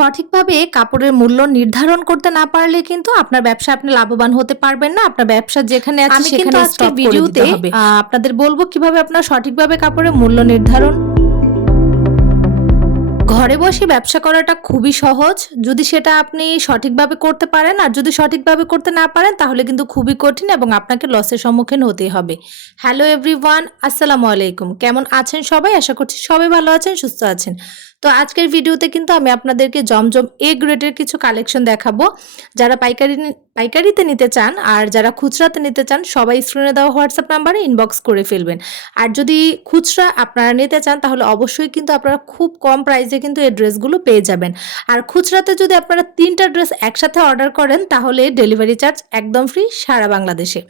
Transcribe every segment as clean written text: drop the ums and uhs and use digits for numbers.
সঠিকভাবে কাপড়ের মূল্য নির্ধারণ করতে না পারলে কিন্তু আপনার ব্যবসা আপনি লাভবান হতে পারবেন না। আপনার ব্যবসা যেখানে আছে সেখানে স্টপ করে দিতে হবে। আপনাদের বলবো কিভাবে আপনারা সঠিকভাবে কাপড়ের মূল্য নির্ধারণ। ঘরে বসে ব্যবসা করাটা খুবই সহজ যদি সেটা আপনি সঠিকভাবে করতে পারেন, আর যদি সঠিকভাবে করতে না পারেন তাহলে কিন্তু খুবই কঠিন এবং আপনাকে লসের সম্মুখীন হতে হবে। হ্যালো এভরিওয়ান, আসসালামু আলাইকুম। কেমন আছেন সবাই? আশা করছি সবাই ভালো আছেন, সুস্থ আছেন। তো আজকের ভিডিওতে কিন্তু আমি আপনাদেরকে জমজম এ গ্রেডের কিছু কালেকশন দেখাবো। যারা পাইকারিতে নিতে চান আর যারা খুচরাতে নিতে চান সবাই স্ক্রিনে দেওয়া হোয়াটসঅ্যাপ নাম্বারে ইনবক্স করে ফেলবেন। আর যদি খুচরা আপনারা নিতে চান তাহলে অবশ্যই কিন্তু আপনারা খুব কম প্রাইসে কিন্তু এই ড্রেসগুলো পেয়ে যাবেন। আর খুচরাতে যদি আপনারা 3টা ড্রেস একসাথে অর্ডার করেন তাহলে ডেলিভারি চার্জ একদম ফ্রি সারা বাংলাদেশে।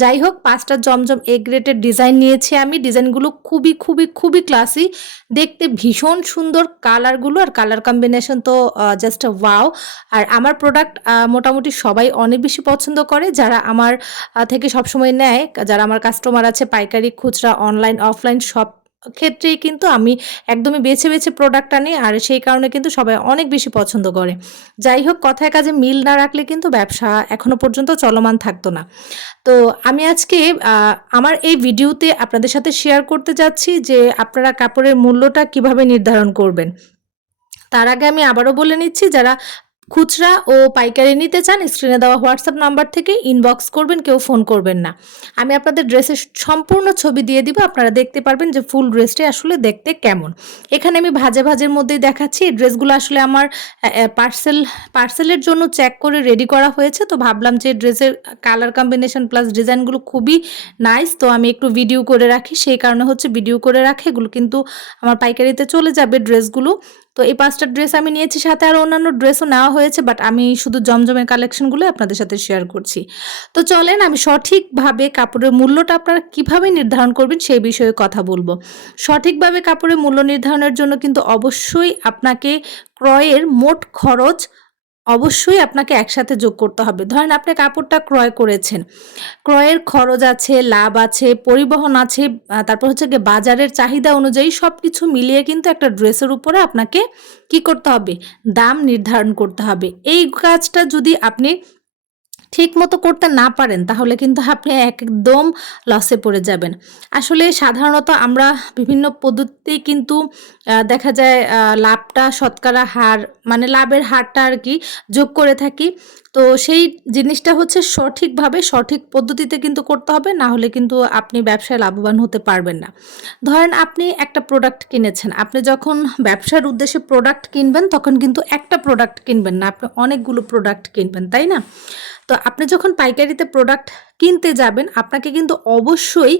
যাই হোক, 5টা জমজম এ গ্রেডের ডিজাইন নিয়েছি আমি। ডিজাইনগুলো খুবই খুবই খুবই ক্লাসি, দেখতে ভীষণ সুন্দর। কালারগুলো আর কালার কম্বিনেশন তো জাস্ট ওয়াও। আর আমার প্রোডাক্ট মোটামুটি সবাই অনেক বেশি পছন্দ করে, যারা আমার থেকে সবসময় নেয়, যারা আমার কাস্টমার আছে পাইকারি খুচরা অনলাইন অফলাইন সব ক্ষেত্রেই কিন্তু আমি একদমই বেছে বেছে প্রোডাক্ট আনি, আর সেই কারণে কিন্তু সবাই অনেক বেশি পছন্দ করে। যাই হোক, কথায় কাজে মিল না রাখলে কিন্তু ব্যবসা এখনো পর্যন্ত চলমান থাকতো না। তো আমি আজকে আমার এই ভিডিওতে আপনাদের সাথে শেয়ার করতে যাচ্ছি যে আপনারা কাপড়ের মূল্যটা কিভাবে নির্ধারণ করবেন। তার আগে আমি আবারও বলে নিচ্ছি, যারা খুচরা ও পাইকারি নিতে চান স্ক্রিনে দেওয়া হোয়াটসঅ্যাপ নাম্বার থেকে ইনবক্স করবেন, কেউ ফোন করবেন না। আমি আপনাদের ড্রেসের সম্পূর্ণ ছবি দিয়ে দিব, আপনারা দেখতে পারবেন যে ফুল ড্রেসটা আসলে দেখতে কেমন। এখানে আমি ভাজের মধ্যেই দেখাচ্ছি। এই ড্রেসগুলো আসলে আমার পার্সেলের জন্য চেক করে রেডি করা হয়েছে। তো ভাবলাম যে ড্রেসের কালার কম্বিনেশন প্লাস ডিজাইনগুলো খুবই নাইস, তো আমি একটু ভিডিও করে রাখি। সেই কারণে হচ্ছে ভিডিও করে রাখি। এগুলো কিন্তু আমার পাইকারিতে চলে যাবে ড্রেসগুলো। তো এই 5টা ড্রেস আমি নিয়েছি, সাথে আরও অন্যান্য ড্রেসও নেওয়া হয়েছে, বাট আমি শুধু জমজমের কালেকশনগুলো আপনাদের সাথে শেয়ার করছি। তো চলেন আমি সঠিকভাবে কাপড়ের মূল্যটা আপনারা কিভাবে নির্ধারণ করবেন সেই বিষয়ে কথা বলবো। সঠিকভাবে কাপড়ের মূল্য নির্ধারণের জন্য কিন্তু অবশ্যই আপনাকে ক্রয়ের মোট খরচ অবশ্যই আপনাকে একসাথে যোগ করতে হবে। ধরেন আপনি কাপড়টা ক্রয় করেছেন, ক্রয়ের খরচ আছে, লাভ আছে, পরিবহন আছে, তারপর হচ্ছে গিয়ে বাজারের চাহিদা অনুযায়ী সব কিছু মিলিয়ে কিন্তু একটা ড্রেসের উপরে আপনাকে কি করতে হবে, দাম নির্ধারণ করতে হবে। এই কাজটা যদি আপনি ঠিক মতো করতে না পারেন তাহলে কিন্তু আপনি একদম লসে পড়ে যাবেন। আসলে সাধারণত আমরা বিভিন্ন পদ্ধতিতেই কিন্তু দেখা যায় লাভটা শতকরা হার, মানে লাভের হারটা আর কি যোগ করে থাকি। তো সেই জিনিসটা হচ্ছে সঠিকভাবে সঠিক পদ্ধতিতে কিন্তু করতে হবে, না হলে কিন্তু আপনি ব্যবসায় লাভবান হতে পারবেন না। ধরেন আপনি একটা প্রোডাক্ট কিনেছেন, আপনি যখন ব্যবসার উদ্দেশ্যে প্রোডাক্ট কিনবেন তখন কিন্তু একটা প্রোডাক্ট কিনবেন না, আপনি অনেকগুলো প্রোডাক্ট কিনবেন, তাই না? তো আপনি যখন পাইকারিতে প্রোডাক্ট কিনতে যাবেন আপনাকে কিন্তু অবশ্যই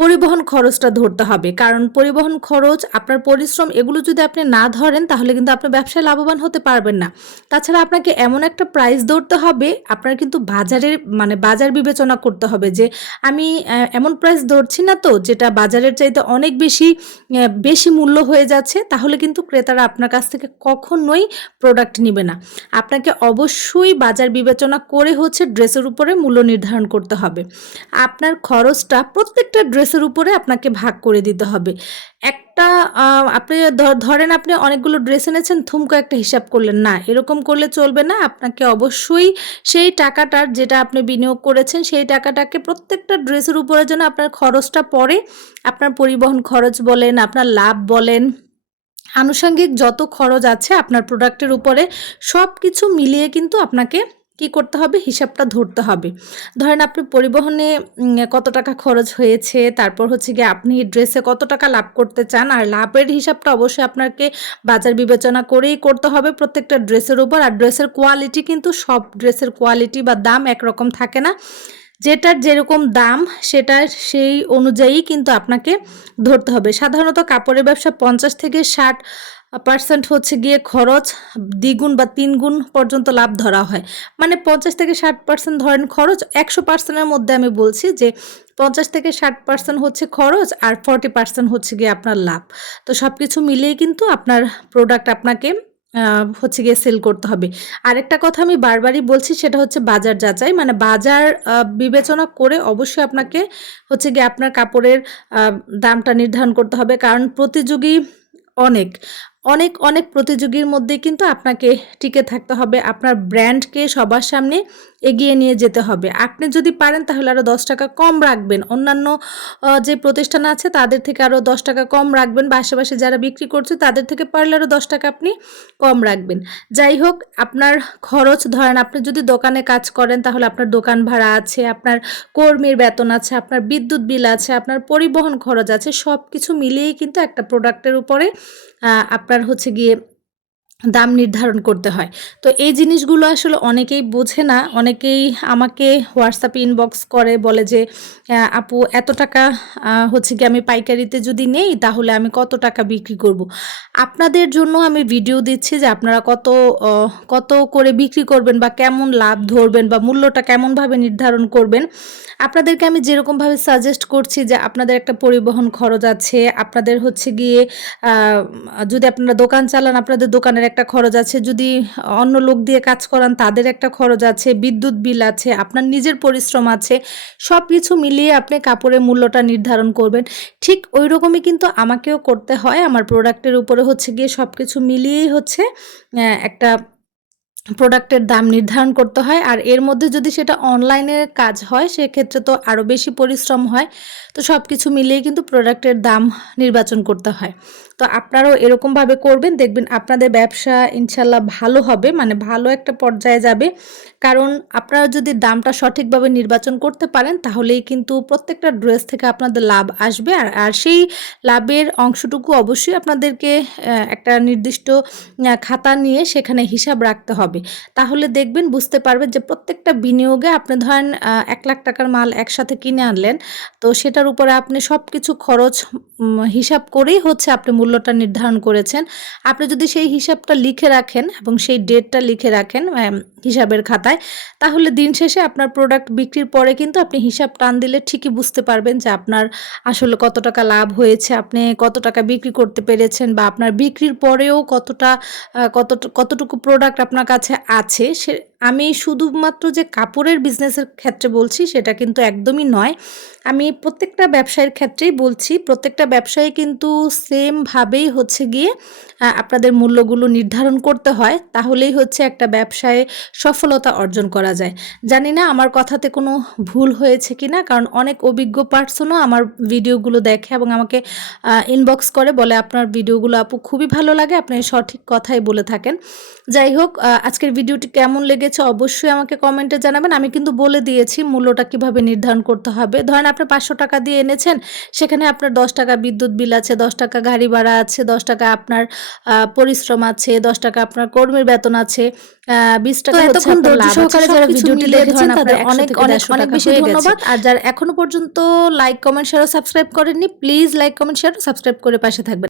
পরিবহন খরচটা ধরতে হবে, কারণ পরিবহন খরচ, আপনার পরিশ্রম, এগুলো যদি আপনি না ধরেন তাহলে কিন্তু আপনি ব্যবসায় লাভবান হতে পারবেন না। তাছাড়া আপনাকে এমন একটা প্রাইস ধরতে হবে, আপনার কিন্তু বাজার বিবেচনা করতে হবে যে আমি এমন প্রাইস ধরছি না তো যেটা বাজারের চাইতে অনেক বেশি মূল্য হয়ে যাচ্ছে, তাহলে কিন্তু ক্রেতারা আপনার কাছ থেকে কখনোই প্রোডাক্ট নেবে না। আপনাকে অবশ্যই বাজার বিবেচনা করে হচ্ছে ড্রেসের উপরে মূল্য নির্ধারণ করতে হবে। আপনার খরচটা প্রত্যেকটা ড্রেসের উপরে আপনাকে ভাগ করে দিতে হবে। একটা আপনি ধরেন আপনি অনেকগুলো ড্রেস এনেছেন, থুমকো একটা হিসাব করলেন না, এরকম করলে চলবে না। আপনাকে অবশ্যই সেই টাকাটার, যেটা আপনি বিনিয়োগ করেছেন সেই টাকাটাকে প্রত্যেকটা ড্রেসের উপরে যেন আপনার খরচটা পড়ে, আপনার পরিবহন খরচ বলেন, আপনার লাভ বলেন, আনুষঙ্গিক যত খরচ আছে আপনার প্রোডাক্টের উপরে সব কিছু মিলিয়ে কিন্তু আপনাকে কি করতে হবে, হিসাবটা ধরতে হবে। ধরেন আপনি পরিবহনে কত টাকা খরচ হয়েছে, তারপর হচ্ছে গিয়ে আপনি ড্রেসে কত টাকা লাভ করতে চান, আর লাভের হিসাবটা অবশ্যই আপনাকে বাজার বিবেচনা করেই করতে হবে প্রত্যেকটা ড্রেসের উপর। আর ড্রেসের কোয়ালিটি কিন্তু সব ড্রেসের কোয়ালিটি বা দাম একরকম থাকে না, যেটার যেরকম দাম সেটার সেই অনুযায়ী কিন্তু আপনাকে ধরতে হবে। সাধারণত কাপড়ের ব্যবসা 50 থেকে 60% হচ্ছে গিয়ে খরচ, দ্বিগুণ বা 3 গুণ পর্যন্ত লাভ ধরা হয়। মানে 50 থেকে 60% ধরেন খরচ, 100%-এর মধ্যে আমি বলছি যে 50 থেকে 60% হচ্ছে খরচ আর 40% হচ্ছে গিয়ে আপনার লাভ। তো সব কিছু মিলিয়ে কিন্তু আপনার প্রোডাক্ট আপনাকে হচ্ছে গিয়ে সেল করতে হবে। আরেকটা কথা আমি বারবারই বলছি, সেটা হচ্ছে বাজার যাচাই, মানে বাজার বিবেচনা করে অবশ্যই আপনাকে হচ্ছে গিয়ে আপনার কাপড়ের দামটা নির্ধারণ করতে হবে, কারণ প্রতিযোগী অনেক। অনেক অনেক প্রতিযোগীর মধ্যে কিন্তু আপনাকে টিকে থাকতে হবে, আপনার ব্র্যান্ডকে সবার সামনে এগিয়ে নিয়ে যেতে হবে। আপনি যদি পারেন তাহলে আরও 10 টাকা কম রাখবেন, অন্যান্য যে প্রতিষ্ঠান আছে তাদের থেকে আরও 10 টাকা কম রাখবেন, বা আশেপাশে যারা বিক্রি করছে তাদের থেকে পারলে আরও 10 টাকা আপনি কম রাখবেন। যাই হোক, আপনার খরচ ধরেন আপনি যদি দোকানে কাজ করেন তাহলে আপনার দোকান ভাড়া আছে, আপনার কর্মীর বেতন আছে, আপনার বিদ্যুৎ বিল আছে, আপনার পরিবহন খরচ আছে, সব কিছু মিলিয়েই কিন্তু একটা প্রোডাক্টের উপরে আপনার হচ্ছে গিয়ে দাম নির্ধারণ করতে হয়। তো এই জিনিসগুলো আসলে অনেকেই বোঝে না, অনেকেই আমাকে হোয়াটসঅ্যাপে ইনবক্স করে, বলে যে আপু এত টাকা হচ্ছে কি আমি পাইকারিতে যদি নেই তাহলে আমি কত টাকা বিক্রি করব। আপনাদের জন্য আমি ভিডিও দিচ্ছি যে আপনারা কত করে বিক্রি করবেন বা কেমন লাভ ধরবেন বা মূল্যটা কেমনভাবে নির্ধারণ করবেন। আপনাদেরকে আমি যেরকমভাবে সাজেস্ট করছি যে আপনাদের একটা পরিবহন খরচ আছে, আপনাদের হচ্ছে গিয়ে যদি আপনারা দোকান চালান আপনাদের দোকানের একটা খরচ আছে, যদি অন্য লোক দিয়ে কাজ করান তাদের একটা খরচ আছে, বিদ্যুৎ বিল আছে, আপনার নিজের পরিশ্রম আছে, সব কিছু মিলিয়ে আপনি কাপড়ের মূল্যটা নির্ধারণ করবেন। ঠিক ওই রকমই কিন্তু আমাকেও করতে হয়, আমার প্রোডাক্টের উপরে হচ্ছে গিয়ে সব কিছু মিলিয়েই হচ্ছে একটা প্রোডাক্টের দাম নির্ধারণ করতে হয়। আর এর মধ্যে যদি সেটা অনলাইনের কাজ হয় সেক্ষেত্রে তো আরও বেশি পরিশ্রম হয়। তো সব কিছু মিলিয়ে কিন্তু প্রোডাক্টের দাম নির্বাচন করতে হয়। তো আপনারাও এরকমভাবে করবেন, দেখবেন আপনাদের ব্যবসা ইনশাল্লাহ ভালো হবে, মানে ভালো একটা পর্যায়ে যাবে। কারণ আপনারা যদি দামটা সঠিকভাবে নির্বাচন করতে পারেন তাহলেই কিন্তু প্রত্যেকটা ড্রেস থেকে আপনাদের লাভ আসবে। আর সেই লাভের অংশটুকু অবশ্যই আপনাদেরকে একটা নির্দিষ্ট খাতা নিয়ে সেখানে হিসাব রাখতে হবে। তাহলে দেখবেন, বুঝতে পারবেন যে প্রত্যেকটা বিনিয়োগে আপনি ধরেন 1 লাখ টাকার মাল একসাথে কিনে আনলেন, তো সেটার উপরে আপনি সব কিছু খরচ হিসাব করেই হচ্ছে আপনি মূল্যটা নির্ধারণ করেছেন। আপনি যদি সেই হিসাবটা লিখে রাখেন এবং সেই ডেটটা লিখে রাখেন হিসাবের খাতায়, তাহলে দিন শেষে আপনার প্রোডাক্ট বিক্রির পরে কিন্তু আপনি হিসাব টান দিলে ঠিকই বুঝতে পারবেন যে আপনার আসলে কত টাকা লাভ হয়েছে, আপনি কত টাকা বিক্রি করতে পেরেছেন, বা আপনার বিক্রির পরেও কতটুকু প্রোডাক্ট আপনার কাছে আছে। আমি শুধুমাত্র যে কাপড়ের বিজনেসের ক্ষেত্রে বলছি সেটা কিন্তু একদমই নয়, আমি প্রত্যেকটা ব্যবসায়ের ক্ষেত্রেই বলছি। প্রত্যেকটা ব্যবসায়ী কিন্তু সেমভাবেই হচ্ছে গিয়ে আপনাদের মূল্যগুলো নির্ধারণ করতে হয়, তাহলেই হচ্ছে একটা ব্যবসায় সফলতা অর্জন করা যায়। জানি না আমার কথাতে কোনো ভুল হয়েছে কি না, কারণ অনেক অভিজ্ঞ পার্সনও আমার ভিডিওগুলো দেখে এবং আমাকে ইনবক্স করে, বলে আপনার ভিডিওগুলো আপু খুবই ভালো লাগে, আপনি সঠিক কথাই বলে থাকেন। যাই হোক, আজকের ভিডিওটি কেমন লেগেছে অবশ্যই আমাকে কমেন্টে জানাবেন। আমি কিন্তু বলে দিয়েছি মূল্যটা কিভাবে নির্ধারণ করতে হবে। ধরেন আপনি 500 টাকা দিয়ে এনেছেন, সেখানে আপনার 10 টাকা বিদ্যুৎ বিল আছে, 10 টাকা গাড়ি ভাড়া আছে, 10 টাকা আপনার পরিশ্রম আছে, 10 টাকা আপনার কর্মীর বেতন আছে, 20 টাকা হচ্ছে আপনার লাভ আছে। যারা ভিডিওটি দেখেছেন তাদের অনেক অনেক অনেক বেশি ধন্যবাদ। আর যারা এখনো পর্যন্ত লাইক কমেন্ট শেয়ার ও সাবস্ক্রাইব করেননি, প্লিজ লাইক কমেন্ট শেয়ার ও সাবস্ক্রাইব করে পাশে থাকবেন।